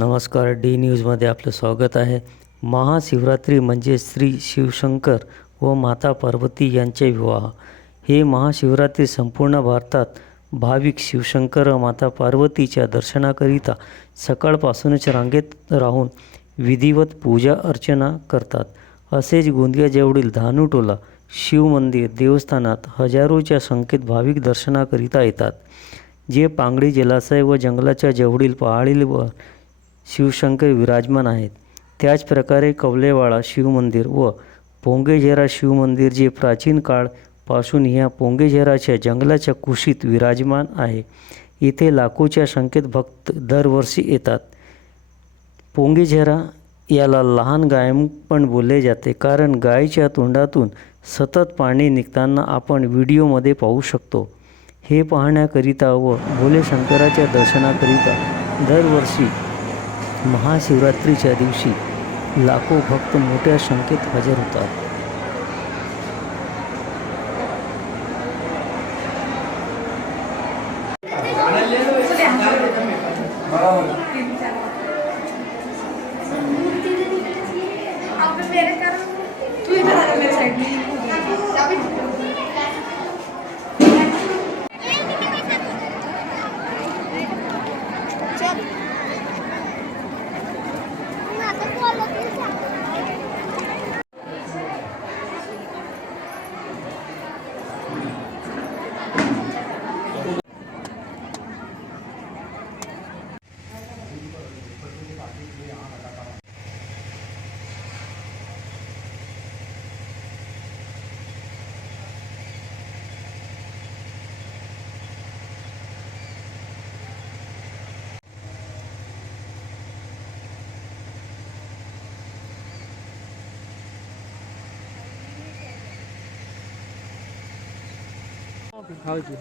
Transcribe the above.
नमस्कार डी न्यूजमध्ये आपलं स्वागत आहे. महाशिवरात्री म्हणजे श्री शिवशंकर व माता पार्वती यांचे विवाह. हे महाशिवरात्री संपूर्ण भारतात भाविक शिवशंकर व माता पार्वतीच्या दर्शनाकरिता सकाळपासूनच रांगेत राहून विधिवत पूजा अर्चना करतात. असेच गोंदियाजवळील धानुटोला शिव मंदिर देवस्थानात हजारोच्या संख्येत भाविक दर्शनाकरिता येतात. जे पांगडी जलाशय व जंगलाच्या जवळील पहाडीवर शिवशंकर विराजमान आहेत. त्याचप्रकारे कवलेवाडा शिवमंदिर व पोंगेझेरा शिवमंदिर जे प्राचीन काळपासून ह्या पोंगेझेराच्या जंगलाच्या कुशीत विराजमान आहे. इथे लाखोच्या संख्येत भक्त दरवर्षी येतात. पोंगेझेरा याला लहान गायम पण बोलले जाते कारण गायीच्या तोंडातून सतत पाणी निघताना आपण व्हिडिओमध्ये पाहू शकतो. हे पाहण्याकरिता व भोले शंकराच्या दर्शनाकरिता दरवर्षी महाशिवरात्रीच्या दिवशी लाखो भक्त मोठ्या संख्येत हजर होतात. तू इधर ಹೌದು